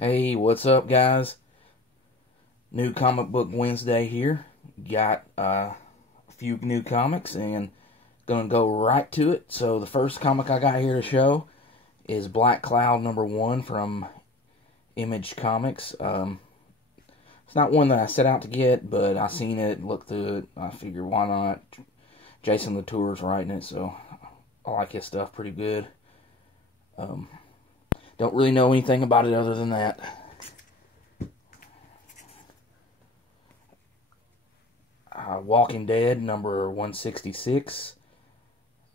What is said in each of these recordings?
Hey, what's up, guys? New Comic Book Wednesday here. Got a few new comics and gonna go right to it. So the first comic I got here to show is Black Cloud #1 from Image Comics. It's not one that I set out to get, but I seen it, looked through it. I figured, why not? Jason Latour's writing it, so I like his stuff pretty good. Don't really know anything about it other than that. Walking Dead #166.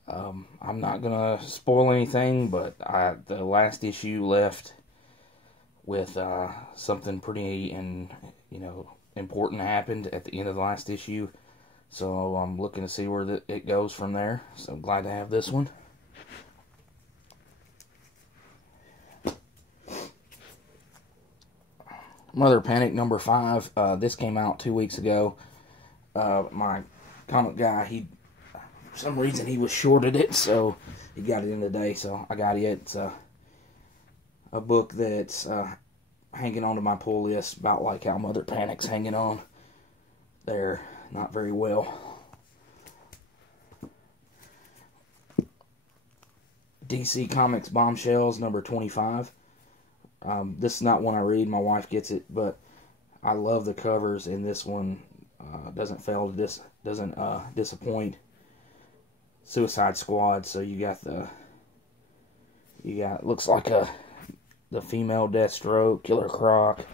I'm not gonna spoil anything, but the last issue left with something pretty important happened at the end of the last issue. So I'm looking to see where it goes from there. So I'm glad to have this one. Mother Panic #5. This came out 2 weeks ago. My comic guy, for some reason he was shorted it, so he got it in today. So I got it. It's a book that's hanging on to my pull list, about like how Mother Panic's hanging on there, not very well. DC Comics Bombshells #25. This is not one I read. My wife gets it, but I love the covers, and this one doesn't disappoint. Suicide Squad. So you got looks like the female Deathstroke, Killer Croc,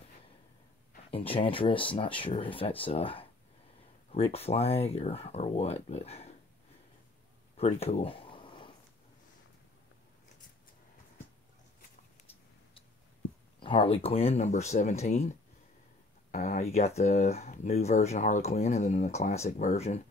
Enchantress. Not sure if that's Rick Flag or what, but pretty cool. Harley Quinn #17. You got the new version of Harley Quinn and then the classic version.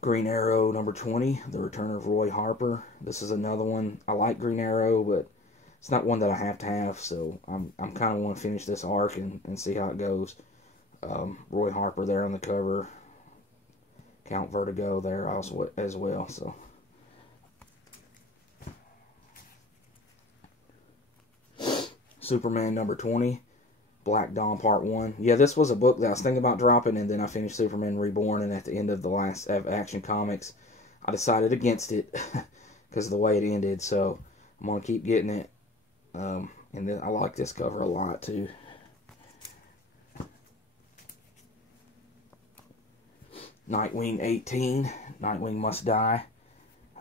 Green Arrow #20, The Return of Roy Harper. This is another one. I like Green Arrow, but it's not one that I have to have, so I'm kind of want to finish this arc and see how it goes. Roy Harper there on the cover. Count Vertigo there also as well. So Superman #20, Black Dawn Part 1. Yeah, this was a book that I was thinking about dropping, and then I finished Superman Reborn, and at the end of the last Action Comics, I decided against it because of the way it ended. So I'm going to keep getting it. And then I like this cover a lot too. Nightwing 18, Nightwing Must Die.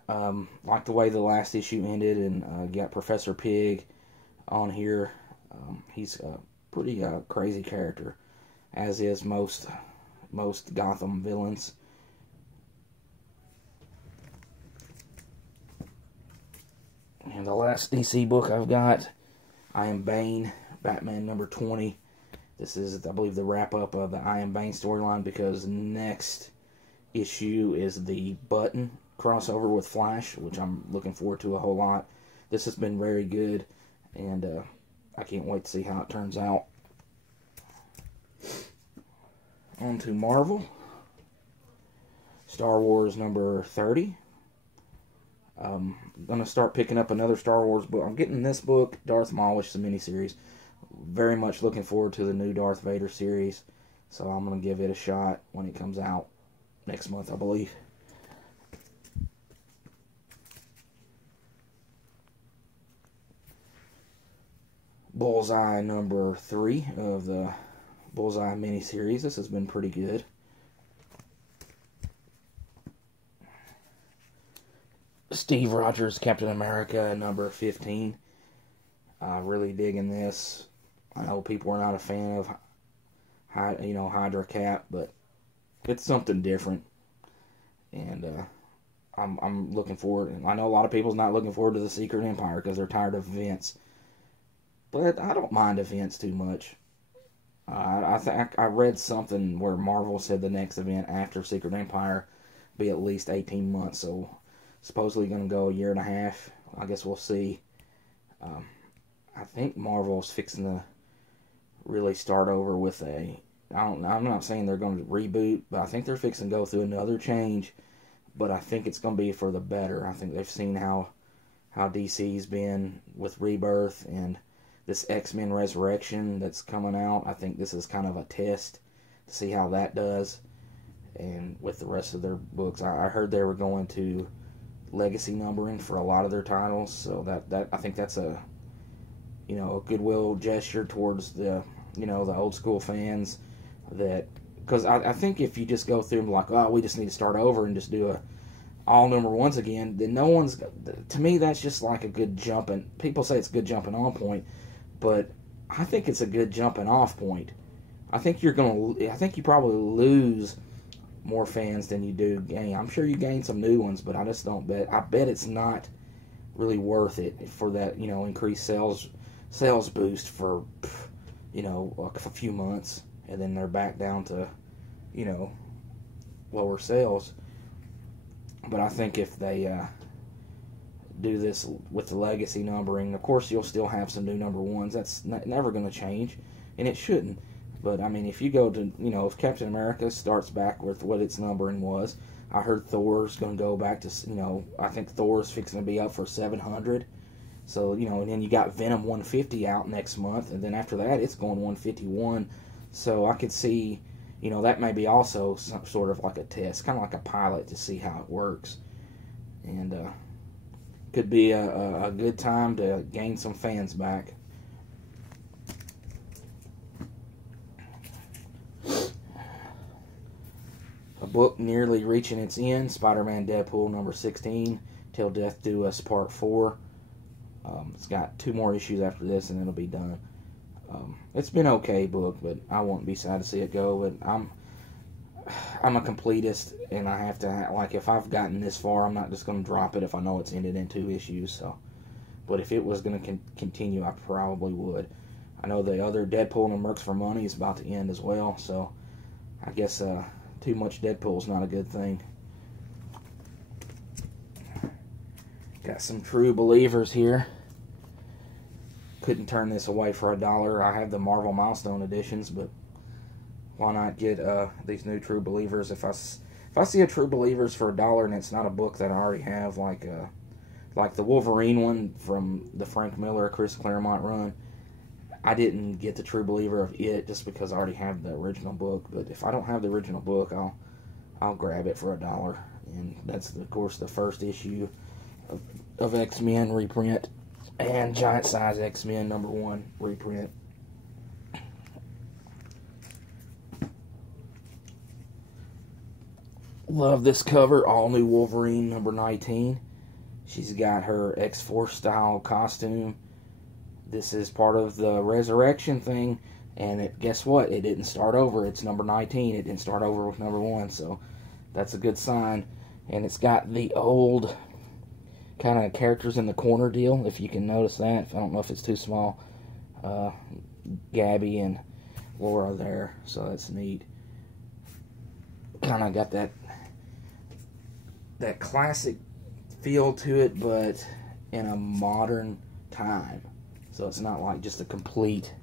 Like the way the last issue ended, and got Professor Pig on here. He's a pretty crazy character, as is most Gotham villains. And the last DC book I've got, I Am Bane, Batman #20. This is, I believe, the wrap-up of the I Am Bane storyline, because next issue is the Button crossover with Flash, which I'm looking forward to a whole lot. This has been very good, and I can't wait to see how it turns out. On to Marvel. Star Wars #30. I'm going to start picking up another Star Wars book. I'm getting this book, Darth Maul, which is a miniseries. Very much looking forward to the new Darth Vader series, so I'm going to give it a shot when it comes out next month, I believe. Bullseye #3 of the Bullseye miniseries. This has been pretty good. Steve Rogers, Captain America #15. Really digging this. I know people are not a fan of Hydra Cap, but it's something different, and I'm looking forward. And I know a lot of people's not looking forward to the Secret Empire because they're tired of events, but I don't mind events too much. I read something where Marvel said the next event after Secret Empire be at least 18 months, so supposedly going to go a year and a half. I guess we'll see. I think Marvel's fixing to really start over with I'm not saying they're going to reboot, but I think they're fixing to go through another change but I think it's going to be for the better. I think they've seen how DC's been with Rebirth and this X-Men Resurrection that's coming out. I think this is kind of a test to see how that does. And with the rest of their books, I heard they were going to legacy numbering for a lot of their titles, so that I think that's a goodwill gesture towards the the old school fans. That because I think if you just go through them like, oh, we just need to start over and just do all number ones again, then no one's, to me, that's just like a good jumping. People say it's a good jumping on point, but I think it's a good jumping off point. I think you probably lose more fans than you do gain. I'm sure you gain some new ones, but I just don't bet. I bet it's not really worth it for that, increased sales boost for, a few months, and then they're back down to, lower sales. But I think if they do this with the legacy numbering, of course you'll still have some new number ones. That's never going to change, and it shouldn't. But, I mean, if you go to, if Captain America starts back with what its numbering was, I heard Thor's going to go back to, I think Thor's fixing to be up for 700. So, and then you got Venom 150 out next month, and then after that it's going 151. So I could see, that may be also some sort of like a test, kind of like a pilot to see how it works. And could be a good time to gain some fans back. A book nearly reaching its end, Spider-Man Deadpool number 16, Till Death Do Us Part 4. It's got 2 more issues after this and it'll be done. It's been okay book, but I won't be sad to see it go. But I'm a completist, and I have to, if I've gotten this far, I'm not just going to drop it if I know it's ended in 2 issues. So, but if it was going to continue, I probably would. I know the other Deadpool and Mercs for Money is about to end as well, so I guess too much Deadpool is not a good thing. Got some True Believers here. Couldn't turn this away for $1. I have the Marvel Milestone editions, but why not get these new True Believers? If I see a True Believers for $1 and it's not a book that I already have, like the Wolverine one from the Frank Miller, Chris Claremont run, I didn't get the True Believer of it just because I already have the original book. But if I don't have the original book, I'll grab it for $1. And that's, of course, the first issue of X-Men reprint and Giant Size X-Men #1 reprint. Love this cover. All new Wolverine number 19. She's got her X-Force style costume. This is part of the resurrection thing, and guess what? It didn't start over. It's number 19. It didn't start over with number 1, so that's a good sign. And it's got the old kind of characters in the corner deal, if you can notice that. I don't know if it's too small. Gabby and Laura there, so that's neat. Kind of got that classic feel to it, but in a modern time. So it's not like just a complete,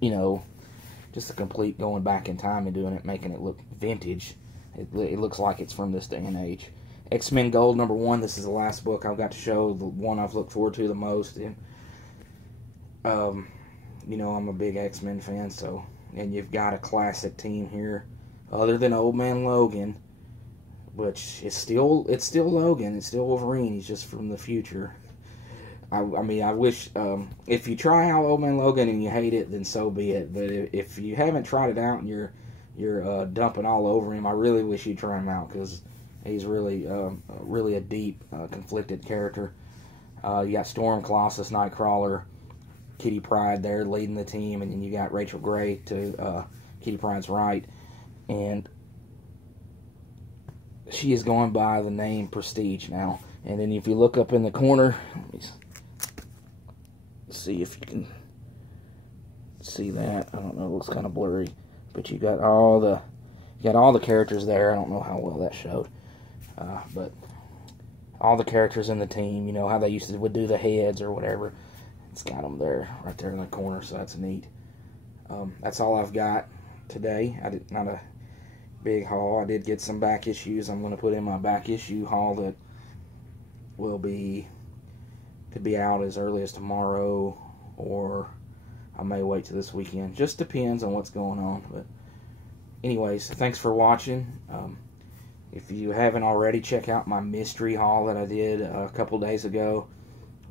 just a complete going back in time and doing it, making it look vintage. It looks like it's from this day and age. X-Men Gold #1. This is the last book I've got to show, the one I've looked forward to the most. And, I'm a big X-Men fan, so, and you've got a classic team here, other than Old Man Logan, which is still Logan. It's still Wolverine. He's just from the future. I wish, if you try out Old Man Logan and you hate it, then so be it. But if you haven't tried it out and you're dumping all over him, I really wish you'd try him out, because he's really a deep, conflicted character. You got Storm, Colossus, Nightcrawler, Kitty Pryde there leading the team, and then you got Rachel Gray to Kitty Pryde's right, and she is going by the name Prestige now. And then if you look up in the corner, let me see if you can see that. I don't know, it looks kind of blurry, but you got all the characters there. I don't know how well that showed, but all the characters in the team. How they would do the heads or whatever. It's got them there, right there in the corner. So that's neat. That's all I've got today. Not a big haul. I did get some back issues. I'm going to put in my back issue haul that could be out as early as tomorrow, or I may wait till this weekend. Just depends on what's going on. But anyways, thanks for watching. If you haven't already, check out my mystery haul that I did a couple days ago.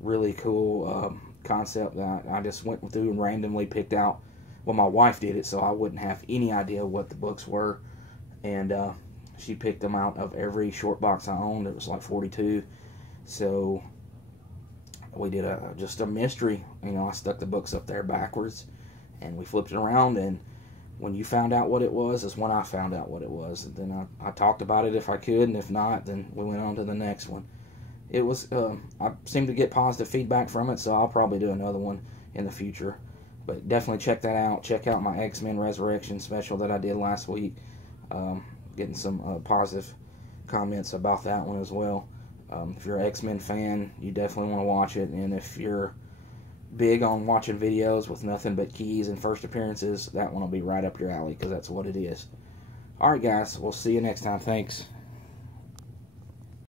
Really cool concept that I just went through and randomly picked out. Well, my wife did it, so I wouldn't have any idea what the books were. And she picked them out of every short box I owned. It was like 42. So we did just a mystery. You know, I stuck the books up there backwards, and we flipped it around, and when you found out what it was is when I found out what it was. And then I talked about it if I could, and if not, then we went on to the next one. It was, I seemed to get positive feedback from it, so I'll probably do another one in the future. But definitely check that out. Check out my X-Men Resurrection special that I did last week. Getting some positive comments about that one as well. If you're an X-Men fan, you definitely want to watch it. And if you're big on watching videos with nothing but keys and first appearances, that one will be right up your alley, because that's what it is. Alright guys, we'll see you next time. Thanks.